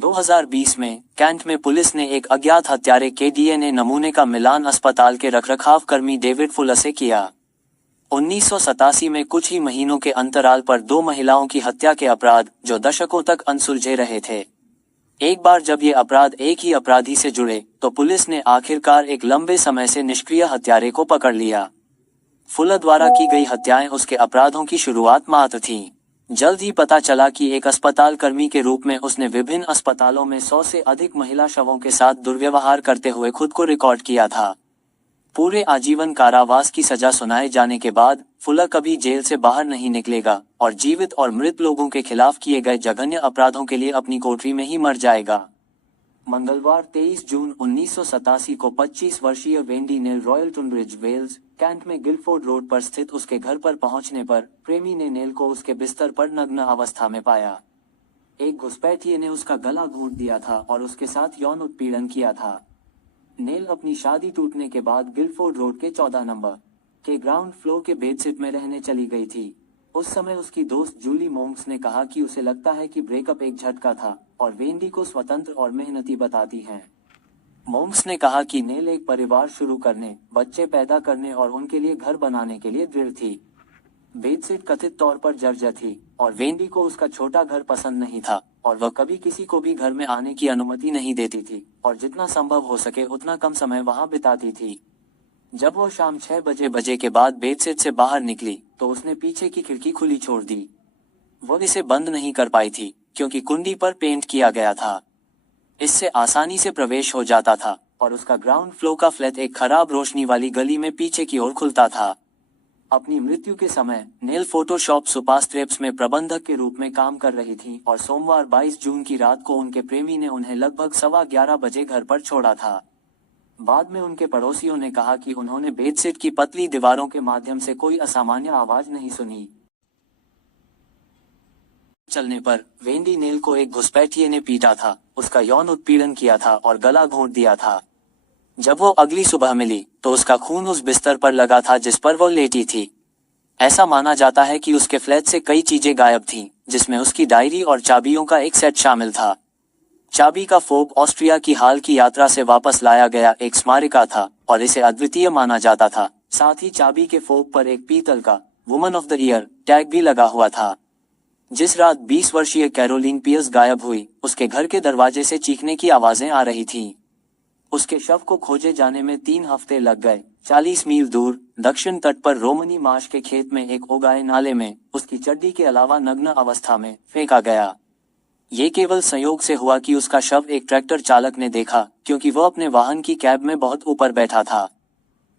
2020 में कैंट में पुलिस ने एक अज्ञात हत्यारे के डीएनए नमूने का मिलान अस्पताल के रखरखाव कर्मी डेविड फुलर से किया। 1987 में कुछ ही महीनों के अंतराल पर 2 महिलाओं की हत्या के अपराध जो दशकों तक अनसुलझे रहे थे। एक बार जब ये अपराध एक ही अपराधी से जुड़े तो पुलिस ने आखिरकार एक लंबे समय से निष्क्रिय हत्यारे को पकड़ लिया। फुलर द्वारा की गई हत्याएं उसके अपराधों की शुरुआत मात्र थीं। जल्द ही पता चला कि एक अस्पताल कर्मी के रूप में उसने विभिन्न अस्पतालों में 100 से अधिक महिला शवों के साथ दुर्व्यवहार करते हुए खुद को रिकॉर्ड किया था। पूरे आजीवन कारावास की सजा सुनाए जाने के बाद फुलर कभी जेल से बाहर नहीं निकलेगा और जीवित और मृत लोगों के खिलाफ किए गए जघन्य अपराधों के लिए अपनी कोठरी में ही मर जाएगा। मंगलवार 23 जून 1987 को 25 वर्षीय Wendy Knell Royal Tunbridge Wells Kent में गिल्फोर्ड रोड पर स्थित उसके घर पर पहुंचने पर प्रेमी ने नेल को उसके बिस्तर पर नग्न अवस्था में पाया। एक घुसपैठिए ने उसका गला घोंट दिया था और उसके साथ यौन उत्पीड़न किया था। नेल अपनी शादी टूटने के बाद गिल्फोर्ड रोड के 14 नंबर के ग्राउंड फ्लोर के बेडशीट में रहने चली गई थी। उस समय उसकी दोस्त जूली मोंक्स ने कहा कि उसे लगता है कि ब्रेकअप एक झटका था और वेंडी को स्वतंत्र और मेहनती बताती हैं। मोंक्स ने कहा कि नेल एक परिवार शुरू करने, बच्चे पैदा करने और उनके लिए घर बनाने के लिए दृढ़ थी। बेडशीट कथित तौर पर जर्जर थी और वेंडी को उसका छोटा घर पसंद नहीं था और वह कभी किसी को भी घर में आने की अनुमति नहीं देती थी और जितना संभव हो सके उतना कम समय वहां बिताती थी। जब वह शाम 6 बजे के बाद बेडशीट से बाहर निकली तो उसने पीछे की खिड़की खुली छोड़ दी। वह इसे बंद नहीं कर पाई थी क्योंकि कुंडी पर पेंट किया गया था। इससे आसानी से प्रवेश हो जाता था और उसका ग्राउंड फ्लोर का फ्लैट एक खराब रोशनी वाली गली में पीछे की ओर खुलता था। अपनी मृत्यु के समय नेल फोटोशॉप सुपास्ट्रेप्स में प्रबंधक के रूप में काम कर रही थी और सोमवार 22 जून की रात को उनके प्रेमी ने उन्हें लगभग 11:15 बजे घर पर छोड़ा था। बाद में उनके पड़ोसियों ने कहा कि उन्होंने बेडशीट की पतली दीवारों के माध्यम से कोई असामान्य आवाज नहीं सुनी। चलने पर वेंडी नेल को एक घुसपैठिए ने पीटा था, उसका यौन उत्पीड़न किया था और गला घोंट दिया था। जब वो अगली सुबह मिली तो उसका खून उस बिस्तर पर लगा था जिस पर वो लेटी थी। ऐसा माना जाता है कि उसके फ्लैट से कई चीजें गायब थीं, जिसमें उसकी डायरी और चाबियों का एक सेट शामिल था। चाबी का फोब ऑस्ट्रिया की हाल की यात्रा से वापस लाया गया एक स्मारिका था और इसे अद्वितीय माना जाता था। साथ ही चाबी के फोब पर एक पीतल का woman of the year tag भी लगा हुआ था। जिस रात 20 वर्षीय कैरोलिन पियर्स गायब हुई, उसके घर के दरवाजे से चीखने की आवाजें आ रही थीं। उसके शव को खोजे जाने में 3 हफ्ते लग गए। 40 मील दूर दक्षिण तट पर रोमनी मार्श के खेत में एक उगाए नाले में उसकी चड्डी के अलावा नग्न अवस्था में फेंका गया। ये केवल संयोग से हुआ कि उसका शव एक ट्रैक्टर चालक ने देखा क्योंकि वह अपने वाहन की कैब में बहुत ऊपर बैठा था।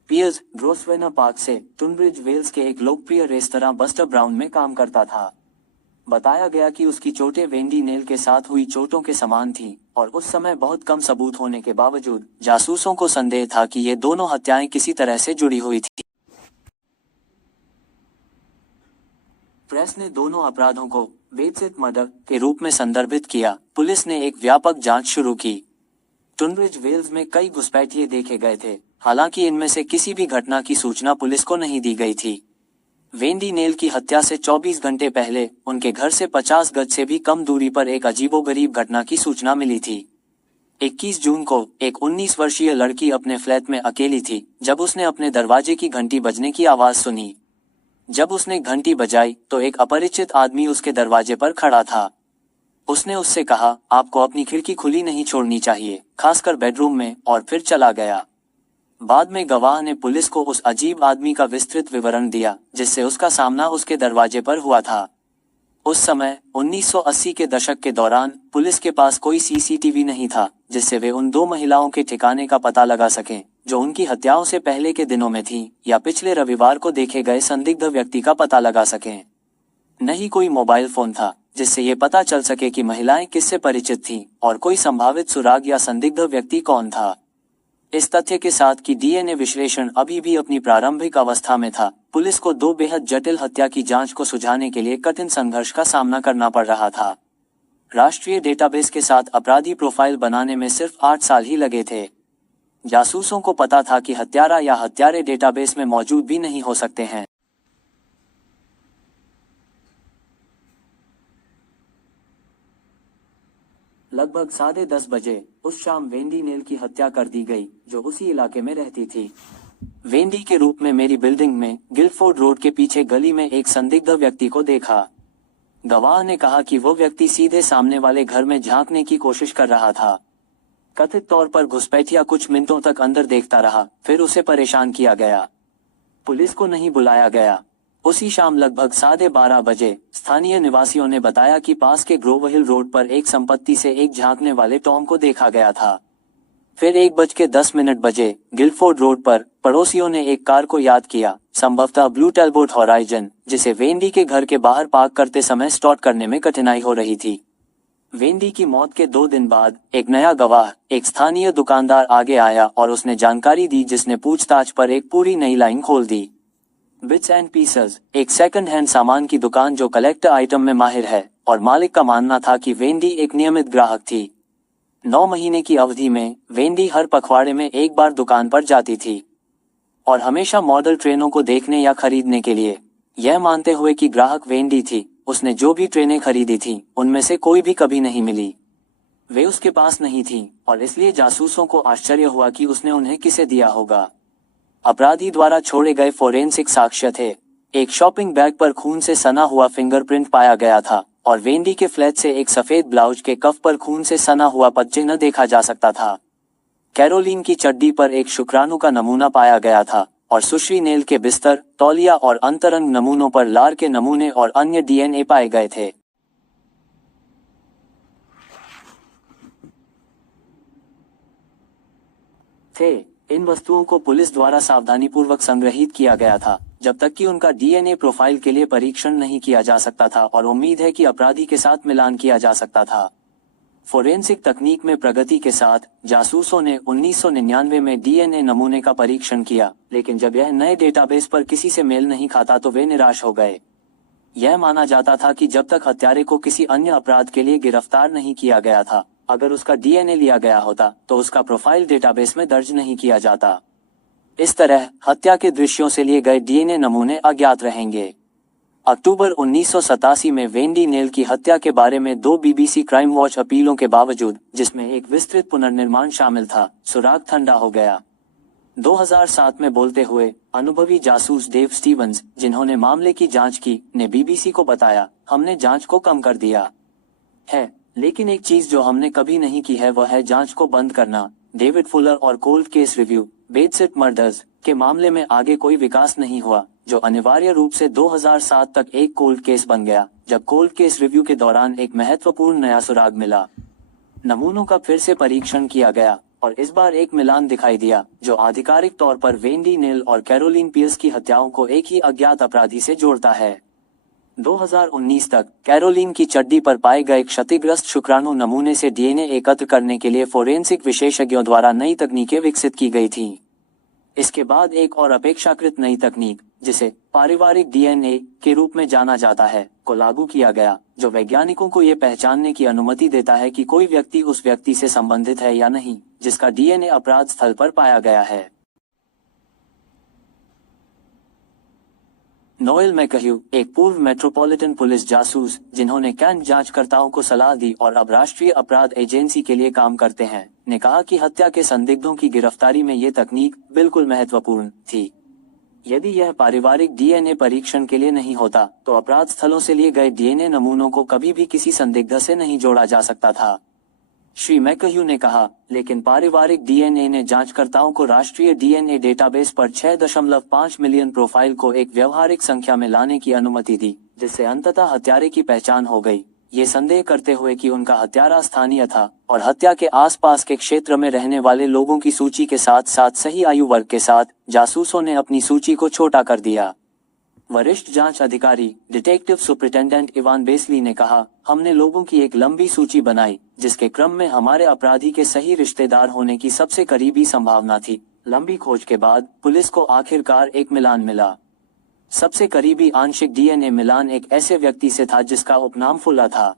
पियर्स ग्रोसवेनर पार्क से टूनब्रिज वेल्स के एक लोकप्रिय रेस्तरां बस्टर ब्राउन में काम करता था। बताया गया कि उसकी चोटें वेंडी नेल के साथ हुई चोटों के समान थीं और उस समय बहुत कम सबूत होने के बावजूद जासूसों को संदेह था कि ये दोनों हत्याएं किसी तरह से जुड़ी हुई थी। प्रेस ने दोनों अपराधों को बेडशीट मर्डर के रूप में संदर्भित किया। पुलिस ने एक व्यापक जांच शुरू की। टूनब्रिज वेल्स में कई घुसपैठिए देखे गए थे, हालांकि इनमें से किसी भी घटना की सूचना पुलिस को नहीं दी गई थी। वेंडी नेल की हत्या से 24 घंटे पहले उनके घर से 50 गज से भी कम दूरी पर एक अजीबोगरीब घटना की सूचना मिली थी। 21 जून को एक 19 वर्षीय लड़की अपने फ्लैट में अकेली थी जब उसने अपने दरवाजे की घंटी बजने की आवाज सुनी। जब उसने घंटी बजाई तो एक अपरिचित आदमी उसके दरवाजे पर खड़ा था। उसने उससे कहा, आपको अपनी खिड़की खुली नहीं छोड़नी चाहिए, खासकर बेडरूम में, और फिर चला गया। बाद में गवाह ने पुलिस को उस अजीब आदमी का विस्तृत विवरण दिया जिससे उसका सामना उसके दरवाजे पर हुआ था। उस समय 1980 के दशक के दौरान पुलिस के पास कोई सीसीटीवी नहीं था जिससे वे उन 2 महिलाओं के ठिकाने का पता लगा सकें जो उनकी हत्याओं से पहले के दिनों में थीं, या पिछले रविवार को देखे गए संदिग्ध व्यक्ति का पता लगा सकें। नहीं कोई मोबाइल फोन था जिससे ये पता चल सके कि महिलाएं किससे परिचित थीं और कोई संभावित सुराग या संदिग्ध व्यक्ति कौन था। इस तथ्य के साथ कि डीएनए विश्लेषण अभी भी अपनी प्रारंभिक अवस्था में था, पुलिस को 2 बेहद जटिल हत्या की जांच को सुलझाने के लिए कठिन संघर्ष का सामना करना पड़ रहा था। राष्ट्रीय डेटाबेस के साथ अपराधी प्रोफाइल बनाने में सिर्फ 8 साल ही लगे थे। जासूसों को पता था कि हत्यारा या हत्यारे डेटाबेस में मौजूद भी नहीं हो सकते हैं। लगभग 10:30 बजे उस शाम वेंडी नेल की हत्या कर दी गई, जो उसी इलाके में रहती थी। वेंडी के रूप में मेरी बिल्डिंग में गिल्डफोर्ड रोड के पीछे गली में एक संदिग्ध व्यक्ति को देखा। गवाह ने कहा कि वो व्यक्ति सीधे सामने वाले घर में झांकने की कोशिश कर रहा था। कथित तौर पर घुसपैठिया कुछ मिनटों तक अंदर देखता रहा, फिर उसे परेशान किया गया। पुलिस को नहीं बुलाया गया। उसी शाम लगभग 12:30 बजे स्थानीय निवासियों ने बताया कि पास के ग्रोव हिल रोड पर एक संपत्ति से एक झांकने वाले टॉम को देखा गया था। फिर 1:10 बजे गिल्डफोर्ड रोड पर पड़ोसियों ने एक कार को याद किया, संभवतः ब्लू टैलबोट हॉराइजन, जिसे वेंडी के घर के बाहर पार्क करते समय स्टॉर्ट करने में कठिनाई हो रही थी। वेंडी की मौत के 2 दिन बाद एक नया गवाह, एक स्थानीय दुकानदार आगे आया और उसने जानकारी दी, जिसने पूछताछ पर एक पूरी नई लाइन खोल दी। बिट्स एंड पीसेस, एक सेकंड हैंड सामान की दुकान जो कलेक्टर आइटम में माहिर है, और मालिक का मानना था कि वेंडी एक नियमित ग्राहक थी। 9 महीने की अवधि में वेंडी हर पखवाड़े में एक बार दुकान पर जाती थी, और हमेशा मॉडल ट्रेनों को देखने या खरीदने के लिए। यह मानते हुए कि ग्राहक वेंडी थी, उसने जो भी ट्रेनें खरीदी थीं, उनमें से कोई भी कभी नहीं मिली। वे उसके पास नहीं थीं, और इसलिए जासूसों को आश्चर्य हुआ कि उसने उन्हें किसे दिया होगा। अपराधी द्वारा छोड़े गए फोरेंसिक साक्ष्य थे। एक शॉपिंग बैग पर खून से सना हुआ फिंगरप्रिंट पाया गया था, और वेंडी के फ्लैट से एक सफेद ब्लाउज के कफ पर खून से सना हुआ पदचिह्न देखा जा सकता था। कैरोलिन की चड्डी पर एक शुक्राणु का नमूना पाया गया था, और सुश्री नेल के बिस्तर, तौलिया और अंतरंग नमूनों पर लार के नमूने और अन्य डीएनए पाए गए थे। इन वस्तुओं को पुलिस द्वारा सावधानीपूर्वक संग्रहित किया गया था, जब तक कि उनका डीएनए प्रोफाइल के लिए परीक्षण नहीं किया जा सकता था, और उम्मीद है कि अपराधी के साथ मिलान किया जा सकता था। फोरेंसिक तकनीक में प्रगति के साथ जासूसों ने 1999 में डीएनए नमूने का परीक्षण किया, लेकिन जब यह नए डेटाबेस पर किसी से मेल नहीं खाता तो वे निराश हो गए। यह माना जाता था कि जब तक हत्यारे को किसी अन्य अपराध के लिए गिरफ्तार नहीं किया गया था, अगर उसका डीएनए लिया गया होता तो उसका प्रोफाइल डेटाबेस में दर्ज नहीं किया जाता। इस तरह हत्या के दृश्यों से लिए गए डीएनए नमूने अज्ञात रहेंगे। अक्टूबर 1987 में वेंडी नेल की हत्या के बारे में 2 बीबीसी क्राइम वॉच अपीलों के बावजूद, जिसमें एक विस्तृत पुनर्निर्माण शामिल था, सुराग ठंडा हो गया। 2007 में बोलते हुए अनुभवी जासूस डेव स्टीवंस, जिन्होंने मामले की जांच की, ने बीबीसी को बताया, हमने जांच को कम कर दिया है, लेकिन एक चीज जो हमने कभी नहीं की है वह है जांच को बंद करना। डेविड फुलर और कोल्ड केस रिव्यू, बेडसेट मर्डर्स के मामले में आगे कोई विकास नहीं हुआ, जो अनिवार्य रूप से 2007 तक एक कोल्ड केस बन गया, जब कोल्ड केस रिव्यू के दौरान एक महत्वपूर्ण नया सुराग मिला। नमूनों का फिर से परीक्षण किया गया, और इस बार एक मिलान दिखाई दिया, जो आधिकारिक तौर पर वेंडी नेल और कैरोलिन पियर्स की हत्याओं को एक ही अज्ञात अपराधी से जोड़ता है। 2019 तक कैरोलिन की चड्डी पर पाए गए क्षतिग्रस्त शुक्राणु नमूने से डीएनए एकत्र करने के लिए फोरेंसिक विशेषज्ञों द्वारा नई तकनीकें विकसित की गई थीं। इसके बाद एक और अपेक्षाकृत नई तकनीक, जिसे पारिवारिक डीएनए के रूप में जाना जाता है, को लागू किया गया, जो वैज्ञानिकों को यह पहचानने की अनुमति देता है कि कोई व्यक्ति उस व्यक्ति से संबंधित है या नहीं, जिसका डीएनए अपराध स्थल पर पाया गया है। नोएल मैकह्यू, एक पूर्व मेट्रोपॉलिटन पुलिस जासूस, जिन्होंने कैंट जांचकर्ताओं को सलाह दी और अब राष्ट्रीय अपराध एजेंसी के लिए काम करते हैं, ने कहा कि हत्या के संदिग्धों की गिरफ्तारी में ये तकनीक बिल्कुल महत्वपूर्ण थी। यदि यह पारिवारिक डीएनए परीक्षण के लिए नहीं होता, तो अपराध स्थलों से लिए गए डीएनए नमूनों को कभी भी किसी संदिग्ध से नहीं जोड़ा जा सकता था। श्री मैकह्यू ने कहा, लेकिन पारिवारिक डीएनए ने जांचकर्ताओं को राष्ट्रीय डीएनए डेटाबेस पर 6.5 मिलियन प्रोफाइल को एक व्यवहारिक संख्या में लाने की अनुमति दी, जिससे अंततः हत्यारे की पहचान हो गई, ये संदेह करते हुए कि उनका हत्यारा स्थानीय था, और हत्या के आसपास के क्षेत्र में रहने वाले लोगों की सूची के साथ साथ सही आयु वर्ग के साथ जासूसों ने अपनी सूची को छोटा कर दिया। वरिष्ठ जांच अधिकारी डिटेक्टिव सुपरिटेंडेंट इवान बेसली ने कहा, हमने लोगों की एक लंबी सूची बनाई, जिसके क्रम में हमारे अपराधी के सही रिश्तेदार होने की सबसे करीबी संभावना थी। लंबी खोज के बाद पुलिस को आखिरकार एक मिलान मिला। सबसे करीबी आंशिक डीएनए मिलान एक ऐसे व्यक्ति से था जिसका उपनाम फुलर था।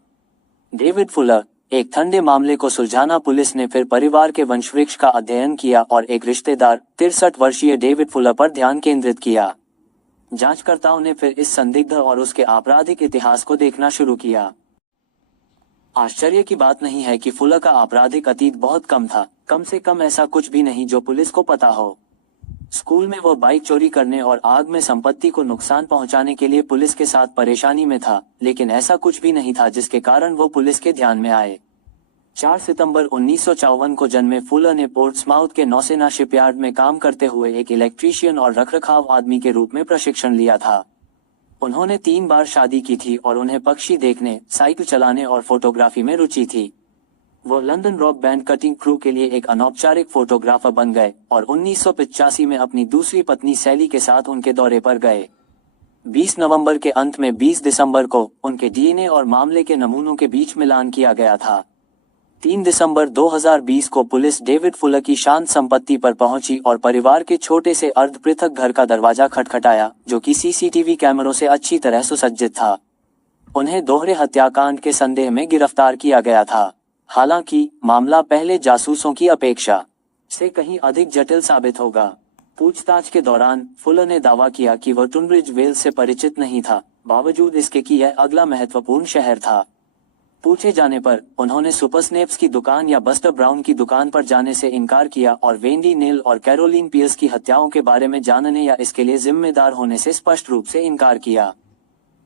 David Fuller. एक ठंडे मामले को सुलझाना पुलिस ने फिर परिवार के वंशवृक्ष का अध्ययन किया और एक रिश्तेदार 63 वर्षीय डेविड फुलर पर ध्यान केंद्रित किया। जांचकर्ताओं ने फिर इस संदिग्ध और उसके आपराधिक इतिहास को देखना शुरू किया। आश्चर्य की बात नहीं है कि फुलर का आपराधिक अतीत बहुत कम था, कम से कम ऐसा कुछ भी नहीं जो पुलिस को पता हो। स्कूल में वो बाइक चोरी करने और आग में संपत्ति को नुकसान पहुंचाने के लिए पुलिस के साथ परेशानी में था, लेकिन ऐसा कुछ भी नहीं था जिसके कारण वो पुलिस के ध्यान में आए। 4 सितंबर 1954 को जन्मे फुलर ने पोर्ट्समाउथ के नौसेना शिपयार्ड में काम करते हुए एक इलेक्ट्रीशियन और रखरखाव आदमी के रूप में प्रशिक्षण लिया था। उन्होंने 3 बार शादी की थी और उन्हें पक्षी देखने, साइकिल चलाने और फोटोग्राफी में रुचि थी। वो London rock band cutting crew के लिए एक अनौपचारिक फोटोग्राफर बन गए और 1985 में अपनी दूसरी पत्नी सैली के साथ उनके दौरे पर गए। 20 नवंबर के अंत में 20 दिसंबर को उनके डीएनए और मामले के नमूनों के बीच मिलान किया गया था। 3 दिसंबर 2020 को पुलिस डेविड फुलर की शांत संपत्ति पर पहुंची और परिवार के छोटे से अर्ध पृथक घर का दरवाजा खटखटाया, जो कि सीसीटीवी कैमरों से अच्छी तरह सुसज्जित था। उन्हें दोहरे हत्याकांड के संदेह में गिरफ्तार किया गया था। हालांकि मामला पहले जासूसों की अपेक्षा से कहीं अधिक जटिल साबित होगा। पूछताछ के दौरान फुलर ने दावा किया कि वह टुनब्रिज वेल्स से परिचित नहीं था, बावजूद इसके कि यह अगला महत्वपूर्ण शहर था। पूछे जाने पर उन्होंने सुपरस्नेप्स की दुकान या बस्टर ब्राउन की दुकान पर जाने से इनकार किया और वेंडी नेल और कैरोलिन पियर्स की हत्याओं के बारे में जानने या इसके लिए जिम्मेदार होने से स्पष्ट रूप से इनकार किया।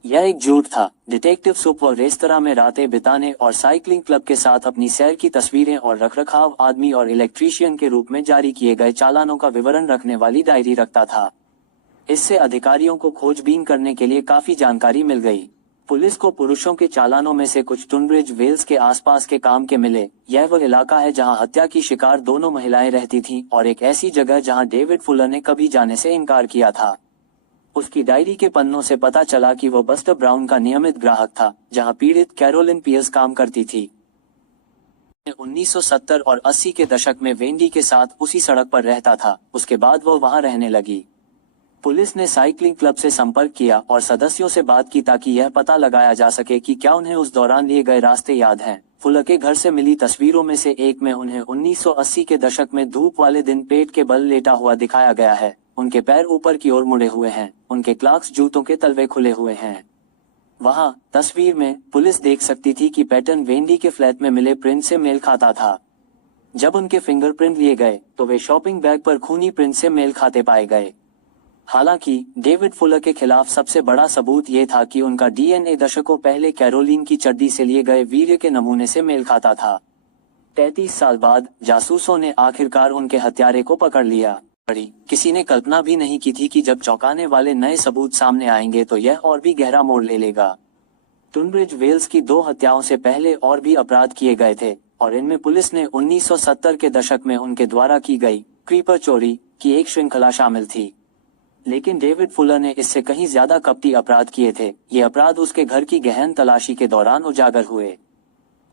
यह एक झूठ था। डिटेक्टिव सुप व रेस्तरां में रातें बिताने और साइकिलिंग क्लब के साथ अपनी सैर की तस्वीरें और रखरखाव आदमी और इलेक्ट्रीशियन के रूप में जारी किए गए चालानों का विवरण रखने वाली डायरी रखता था। इससे अधिकारियों को खोजबीन करने के लिए काफी जानकारी मिल गई। पुलिस को पुरुषों के चालानों में से कुछ टुनब्रिज वेल्स के आसपास के काम के मिले। यह वह इलाका है जहां हत्या की शिकार दोनों महिलाएं रहती थीं और एक ऐसी जगह जहां डेविड फुलर ने कभी जाने से इनकार किया था। उसकी डायरी के पन्नों से पता चला कि वह बस्टर ब्राउन का नियमित ग्राहक था, जहां पीड़ित कैरोलिन पियर्स काम करती थी। 1970 और 80 के दशक में वेंडी के साथ उसी सड़क पर रहता था। उसके बाद वह वहां रहने लगी। पुलिस ने साइकिलिंग क्लब से संपर्क किया और सदस्यों से बात की ताकि यह पता लगाया जा सके कि क्या उन्हें उस दौरान लिए गए रास्ते याद हैं। फुलर के घर से मिली तस्वीरों में से एक में उन्हें 1980 के दशक में धूप वाले दिन पेट के बल लेटा हुआ दिखाया गया है। उनके पैर ऊपर की ओर मुड़े हुए हैं। उनके क्लार्क्स जूतों के तलवे खुले हुए हैं। वहां तस्वीर में पुलिस देख सकती थी कि पैटर्न वेंडी के फ्लैट में मिले प्रिंट से मेल खाता था। जब उनके फिंगरप्रिंट लिए गए तो वे शॉपिंग बैग पर खूनी प्रिंट से मेल खाते पाए गए। हालांकि डेविड फुलर के खिलाफ सबसे बड़ा सबूत ये था कि उनका डीएनए दशकों पहले कैरोलिन की चड्डी से लिए गए वीर्य के नमूने से मेल खाता था। 33 साल बाद जासूसों ने आखिरकार उनके हत्यारे को पकड़ लिया। किसी ने कल्पना भी नहीं की थी कि जब चौंकाने वाले नए सबूत सामने आएंगे तो यह और भी गहरा मोड़ ले लेगा। टुनब्रिज वेल्स की 2 हत्याओं से पहले और भी अपराध किए गए थे और इनमें पुलिस ने 1970 के दशक में उनके द्वारा की गई क्रीपर चोरी की एक श्रृंखला शामिल थी। लेकिन डेविड फुलर ने इससे कहीं ज्यादा कपटी अपराध किए थे। ये अपराध उसके घर की गहन तलाशी के दौरान उजागर हुए।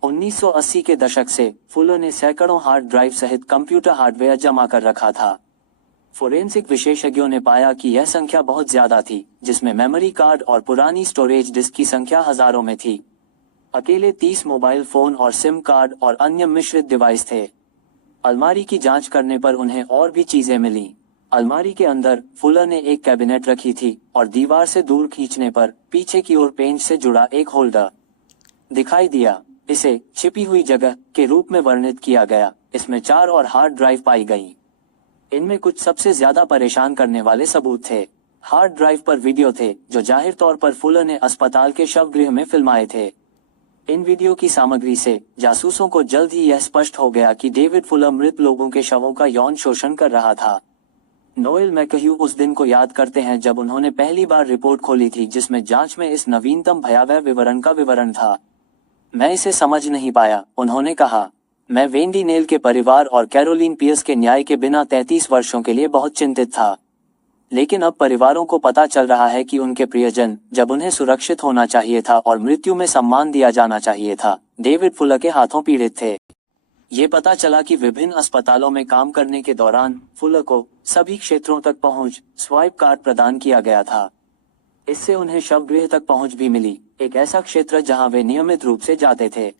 1980 के दशक से फुलर ने सैकड़ों हार्ड ड्राइव सहित कंप्यूटर हार्डवेयर जमा कर रखा था। फोरेंसिक विशेषज्ञों ने पाया कि यह संख्या बहुत ज्यादा थी, जिसमें मेमोरी कार्ड और पुरानी स्टोरेज डिस्क की संख्या हजारों में थी। अकेले 30 मोबाइल फोन और सिम कार्ड और अन्य मिश्रित डिवाइस थे। अलमारी की जांच करने पर उन्हें और भी चीजें मिली। अलमारी के अंदर फुलर ने एक कैबिनेट रखी थी और दीवार से दूर खींचने पर पीछे की ओर पेंच से जुड़ा एक होल्डर दिखाई दिया। इसे छिपी हुई जगह के रूप में वर्णित किया गया। इसमें 4 और हार्ड ड्राइव पाई गई। इनमें कुछ सबसे ज्यादा परेशान करने वाले सबूत थे। हार्ड ड्राइव पर वीडियो थे जो जाहिर तौर पर फुलर ने अस्पताल के शवगृह में फिल्माए थे। इन वीडियो की सामग्री से जासूसों को जल्द ही यह स्पष्ट हो गया कि डेविड फुलर मृत लोगों के शवों का यौन शोषण कर रहा था। नोएल मैकह्यू उस दिन को याद करते हैं जब उन्होंने पहली बार रिपोर्ट खोली थी जिसमें जांच में इस नवीनतम भयावह विवरण का विवरण था। मैं इसे समझ नहीं पाया, उन्होंने कहा। मैं वेंडी नेल के परिवार और कैरोलिन पियर्स के न्याय के बिना 33 वर्षों के लिए बहुत चिंतित था। लेकिन अब परिवारों को पता चल रहा है कि उनके प्रियजन, जब उन्हें सुरक्षित होना चाहिए था और मृत्यु में सम्मान दिया जाना चाहिए था, डेविड फुलर के हाथों पीड़ित थे। ये पता चला कि विभिन्न अस्पतालों में काम करने के दौरान फुलर को सभी क्षेत्रों तक पहुंच स्वाइप कार्ड प्रदान किया गया था। इससे उन्हें शवगृह तक पहुंच भी मिली, एक ऐसा क्षेत्र जहां वे नियमित रूप से जाते थे।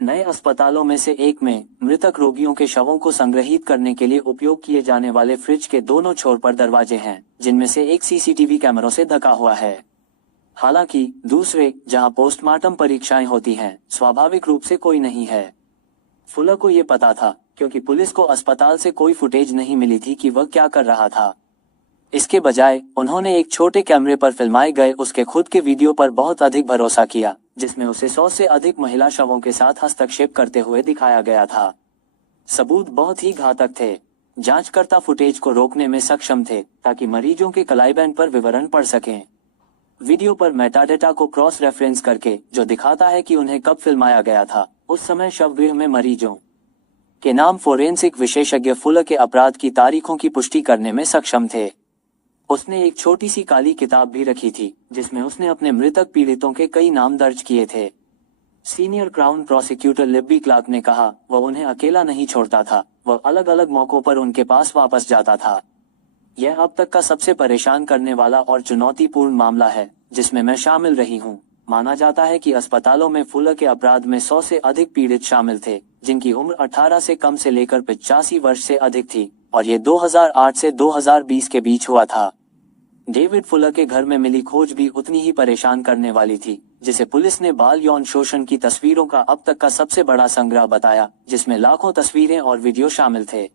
नए अस्पतालों में से एक में मृतक रोगियों के शवों को संग्रहित करने के लिए उपयोग किए जाने वाले फ्रिज के दोनों छोर पर दरवाजे हैं, जिनमें से एक सीसीटीवी कैमरों से ढका हुआ है। हालांकि दूसरे, जहां पोस्टमार्टम परीक्षाएं होती हैं, स्वाभाविक रूप से कोई नहीं है। फुलर को ये पता था, क्योंकि पुलिस को अस्पताल से कोई फुटेज नहीं मिली थी कि वह क्या कर रहा था। इसके बजाय उन्होंने एक छोटे कैमरे पर फिल्माए गए उसके खुद के वीडियो पर बहुत अधिक भरोसा किया, जिसमें उसे 100 से अधिक महिला शवों के साथ हस्तक्षेप करते हुए दिखाया गया था। सबूत बहुत ही घातक थे। जांचकर्ता फुटेज को रोकने में सक्षम थे, ताकि मरीजों के कलाइबैंड पर विवरण पढ़ सकें। वीडियो पर मेटाडेटा को क्रॉस रेफरेंस करके, जो दिखाता है कि उन्हें कब फिल्माया गया था, उस समय शवगृह में मरीजों के नाम फोरेंसिक विशेषज्ञ फुलर के अपराध की तारीखों की पुष्टि करने में सक्षम थे। उसने एक छोटी सी काली किताब भी रखी थी, जिसमें उसने अपने मृतक पीड़ितों के कई नाम दर्ज किए थे। Senior crown prosecutor Libby Clark ने कहा, वह उन्हें अकेला नहीं छोड़ता था, वह अलग अलग मौकों पर उनके पास वापस जाता था। यह अब तक का सबसे परेशान करने वाला और चुनौतीपूर्ण मामला है, जिसमें मैं शामिल रही हूँ। माना जाता है कि अस्पतालों में फुलर के अपराध में 100 से अधिक पीड़ित शामिल थे, जिनकी उम्र 18 से कम से लेकर 85 वर्ष से अधिक थी, और ये 2008 से 2020 के बीच हुआ था। डेविड फुलर के घर में मिली खोज भी उतनी ही परेशान करने वाली थी, जिसे पुलिस ने बाल यौन शोषण की तस्वीरों का अब तक का सबसे बड़ा संग्रह बताया, जिसमें लाखों तस्वीरें और वीडियो शामिल थे।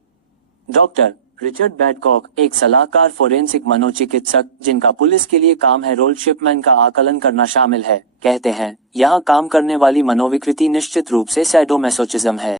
डॉक्टर रिचर्ड बैडकॉक, एक सलाहकार फोरेंसिक मनोचिकित्सक जिनका पुलिस के लिए काम है रोल शिपमैन का आकलन करना शामिल है, कहते हैं, यहाँ काम करने वाली मनोविकृति निश्चित रूप से सैडोमैसोचिज्म है।